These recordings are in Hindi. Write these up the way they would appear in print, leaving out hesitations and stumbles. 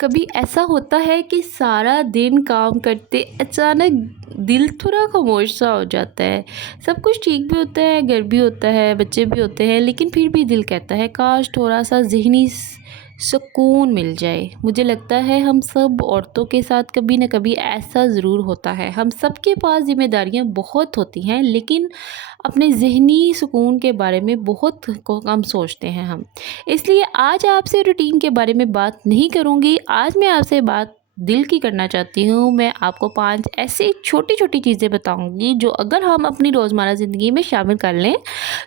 कभी ऐसा होता है कि सारा दिन काम करते अचानक दिल थोड़ा खामोश सा हो जाता है। सब कुछ ठीक भी होता है, घर भी होता है, बच्चे भी होते हैं, लेकिन फिर भी दिल कहता है काश थोड़ा सा ज़हनी सुकून मिल जाए। मुझे लगता है हम सब औरतों के साथ कभी न कभी ऐसा ज़रूर होता है। हम सबके पास ज़िम्मेदारियाँ बहुत होती हैं, लेकिन अपने ज़हनी सुकून के बारे में बहुत कम सोचते हैं हम। इसलिए आज आपसे रूटीन के बारे में बात नहीं करूँगी। आज मैं आपसे बात दिल की करना चाहती हूँ। मैं आपको 5 ऐसी छोटी-छोटी चीज़ें बताऊँगी जो अगर हम अपनी रोज़मर्रा ज़िंदगी में शामिल कर लें,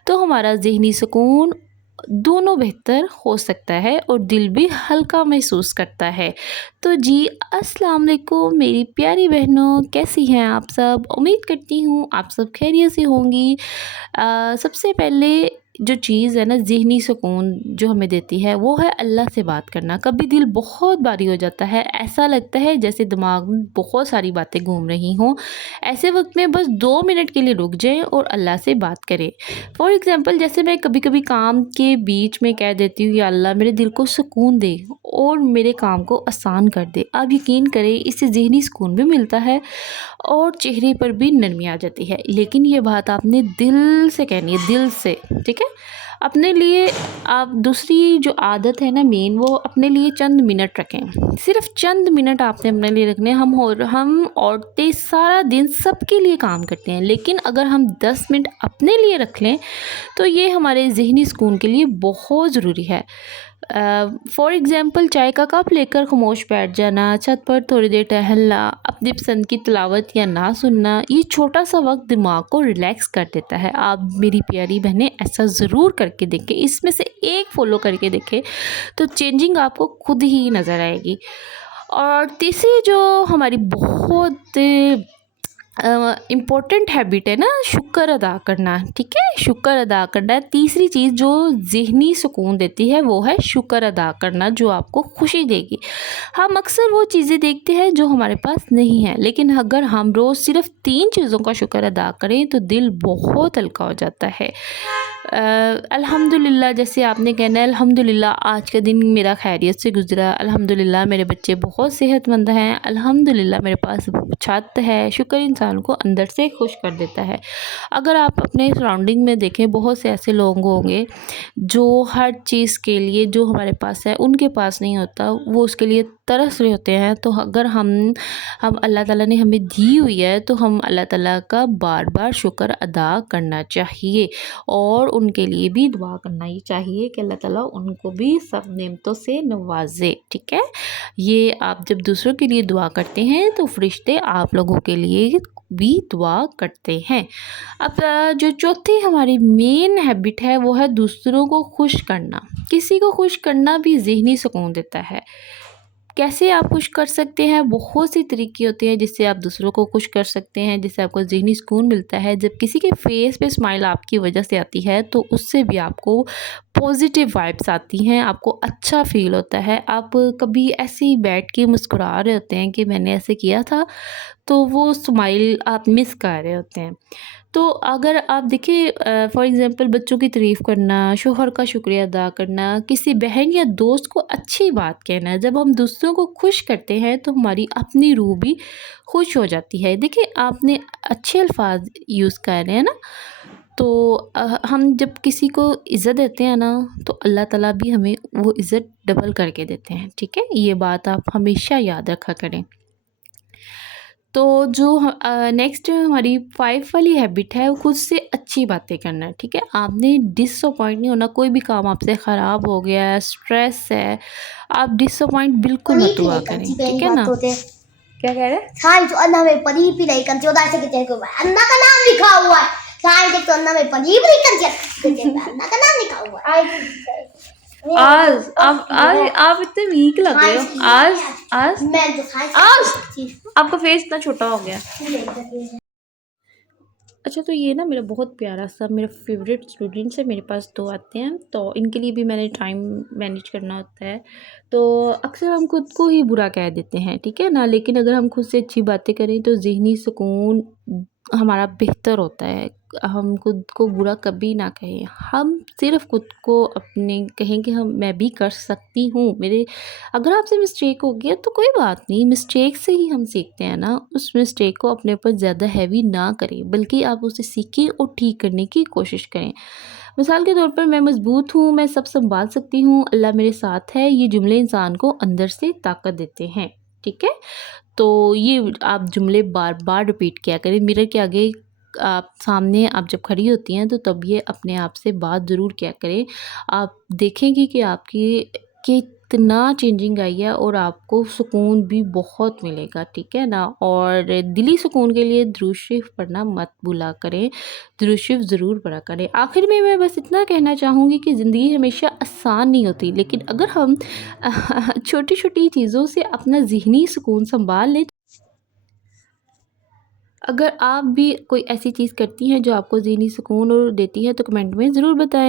तो हमारा ज़हनी सुकून दोनों बेहतर हो सकता है और दिल भी हल्का महसूस करता है। तो जी, अस्सलाम वालेकुम मेरी प्यारी बहनों, कैसी हैं आप सब? उम्मीद करती हूँ आप सब खैरियत से होंगी। सबसे पहले जो चीज़ है ना ज़हनी सुकून जो हमें देती है वो है अल्लाह से बात करना। कभी दिल बहुत भारी हो जाता है, ऐसा लगता है जैसे दिमाग में बहुत सारी बातें घूम रही हों। ऐसे वक्त में बस 2 मिनट के लिए रुक जाएं और अल्लाह से बात करें। फॉर एग्ज़ाम्पल जैसे मैं कभी-कभी काम के बीच में कह देती हूँ, या अल्लाह मेरे दिल को सुकून दे और मेरे काम को आसान कर दे। आप यकीन करें इससे ज़हनी सुकून भी मिलता है और चेहरे पर भी नरमी आ जाती है। लेकिन ये बात आपने दिल से कहनी है, दिल से, ठीक है? अपने लिए आप दूसरी जो आदत है ना मेन, वो अपने लिए चंद मिनट रखें। सिर्फ़ चंद मिनट आपने अपने लिए रखने हैं। हम औरतें सारा दिन सबके लिए काम करते हैं, लेकिन अगर हम 10 मिनट अपने लिए रख लें, तो ये हमारे ज़हनी सुकून के लिए बहुत ज़रूरी है। फॉर एग्ज़ाम्पल चाय का कप लेकर खामोश बैठ जाना, छत पर थोड़ी देर टहलना, अपनी पसंद की तिलावत या ना सुनना, ये छोटा-सा वक़्त दिमाग को रिलैक्स कर देता है। आप मेरी प्यारी बहनें ऐसा ज़रूर करके देखें, इसमें से एक फ़ॉलो करके देखें, तो चेंजिंग आपको खुद ही नज़र आएगी। और तीसरी जो हमारी बहुत इम्पोर्टेंट हैबिट है ना, शुक्र अदा करना, ठीक है? शुक्र अदा करना है। तीसरी चीज़ जो ज़हनी सुकून देती है वो है शुक्र अदा करना, जो आपको खुशी देगी। हम अक्सर वो चीज़ें देखते हैं जो हमारे पास नहीं है, लेकिन अगर हम रोज़ सिर्फ़ 3 चीज़ों का शुक्र अदा करें तो दिल बहुत हल्का हो जाता है। अल्हम्दुलिल्लाह, जैसे आपने कहना है अल्हम्दुलिल्लाह आज का दिन मेरा खैरियत से गुज़रा, अल्हम्दुलिल्लाह मेरे बच्चे बहुत सेहतमंद हैं, अल्हम्दुलिल्लाह मेरे पास छत है। शुक्र इंसान को अंदर से खुश कर देता है। अगर आप अपने सराउंडिंग में देखें, बहुत से ऐसे लोग होंगे जो हर चीज़ के लिए जो हमारे पास है उनके पास नहीं होता, वो उसके लिए तरस रहे होते हैं। तो अगर हम अल्लाह ताला ने हमें दी हुई है, तो हम अल्लाह ताला का बार-बार शुक्र अदा करना चाहिए और उनके लिए भी दुआ करना ही चाहिए कि अल्लाह ताला उनको भी सब नेमतों से नवाज़े, ठीक है? ये आप जब दूसरों के लिए दुआ करते हैं तो फ़रिश्ते आप लोगों के लिए भी दुआ करते हैं। अब जो चौथी हमारी मेन हैबिट है वो है दूसरों को खुश करना। किसी को खुश करना भी ज़हनी सुकून देता है। कैसे आप खुश कर सकते हैं? बहुत सी तरीके होते हैं जिससे आप दूसरों को खुश कर सकते हैं, जिससे आपको ज़हनी सुकून मिलता है। जब किसी के फेस पे स्माइल आपकी वजह से आती है, तो उससे भी आपको पॉजिटिव वाइब्स आती हैं, आपको अच्छा फ़ील होता है। आप कभी ऐसे ही बैठ के मुस्कुरा रहे होते हैं कि मैंने ऐसे किया था, तो वो स्माइल आप मिस कर रहे होते हैं। तो अगर आप देखिए, फॉर एग्ज़ाम्पल बच्चों की तारीफ़ करना, शोहर का शुक्रिया अदा करना, किसी बहन या दोस्त को अच्छी बात कहना, जब हम दूसरों को खुश करते हैं तो हमारी अपनी रूह भी खुश हो जाती है। देखिए, आपने अच्छे अल्फाज यूज़ कर रहे हैं ना, तो हम जब किसी को इज़्ज़त देते हैं ना, तो अल्लाह ताला भी हमें वो इज़्ज़त डबल करके देते हैं, ठीक है? ये बात आप हमेशा याद रखा करें। तो जो नेक्स्ट हमारी 5 वाली हैबिट है, वो खुद से अच्छी बातें करना है, ठीक है? आपने डिसअपॉइंट नहीं होना। कोई भी काम आपसे ख़राब हो गया है, स्ट्रेस है, आप डिसअपॉइंट बिल्कुल मत पनीर भी हुआ नहीं करें, करती ठीक पहली है बात ना? तो होते क्या कह रहे हैं? साइंस अन्ना में पनीर भी नहीं करती होता ऐसे कहते हैं अन्ना का नाम लिखा हुआ है साइंस एक तो अन्ना में पनीर भी नहीं करती अन्ना का नाम लिखा हुआ है आप इतने वीक लग रहे हो। आज मैं तो साइंस आज आपका फेस इतना छोटा हो गया। अच्छा, तो ये ना मेरा बहुत प्यारा सा मेरा फेवरेट स्टूडेंट्स है, मेरे पास 2 आते हैं, तो इनके लिए भी मैंने टाइम मैनेज करना होता है। तो अक्सर हम खुद को ही बुरा कह देते हैं, ठीक है ना? लेकिन अगर हम खुद से अच्छी बातें करें तो ज़हनी सुकून हमारा बेहतर होता है। हम खुद को बुरा कभी ना कहें, हम सिर्फ़ खुद को अपने कहें कि हम मैं भी कर सकती हूँ। मेरे अगर आपसे मिस्टेक हो गया तो कोई बात नहीं, मिस्टेक से ही हम सीखते हैं ना, उस मिस्टेक को अपने ऊपर ज़्यादा हैवी ना करें, बल्कि आप उसे सीखें और ठीक करने की कोशिश करें। मिसाल के तौर पर मैं मज़बूत हूँ, मैं सब सँभाल सकती हूँ, अल्लाह मेरे साथ है, ये जुमले इंसान को अंदर से ताकत देते हैं, ठीक है? तो ये आप जुमले बार-बार रिपीट किया करें। मिरर के आगे आप सामने आप जब खड़ी होती हैं तो तब ये अपने आप से बात ज़रूर किया करें। आप देखेंगी कि आपकी कितना चेंजिंग आई है और आपको सुकून भी बहुत मिलेगा, ठीक है ना? और दिली सुकून के लिए दुरूद शरीफ पढ़ना मत भूला करें, दुरूद शरीफ ज़रूर पढ़ा करें। आखिर में मैं बस इतना कहना चाहूँगी कि ज़िंदगी हमेशा आसान नहीं होती, लेकिन अगर हम छोटी-छोटी चीज़ों से अपना ज़हनी सुकून सँभाल लें। अगर आप भी कोई ऐसी चीज़ करती हैं जो आपको ज़हनी सुकून और देती है तो कमेंट में ज़रूर बताएँ।